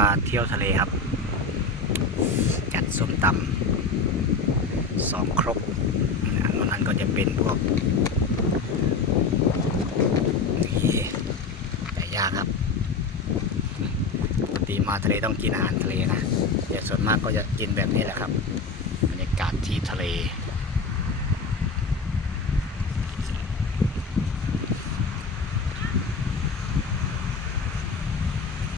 มาเที่ยวทะเลครับจัดส้มตำ2 ครกอันนั้นก็จะเป็นพวกนี่ไก่ย่างครับปกติมาทะเลต้องกินอาหารทะเลนะแต่ส่วนมากก็จะกินแบบนี้แหละครับบรรยากาศที่ทะเล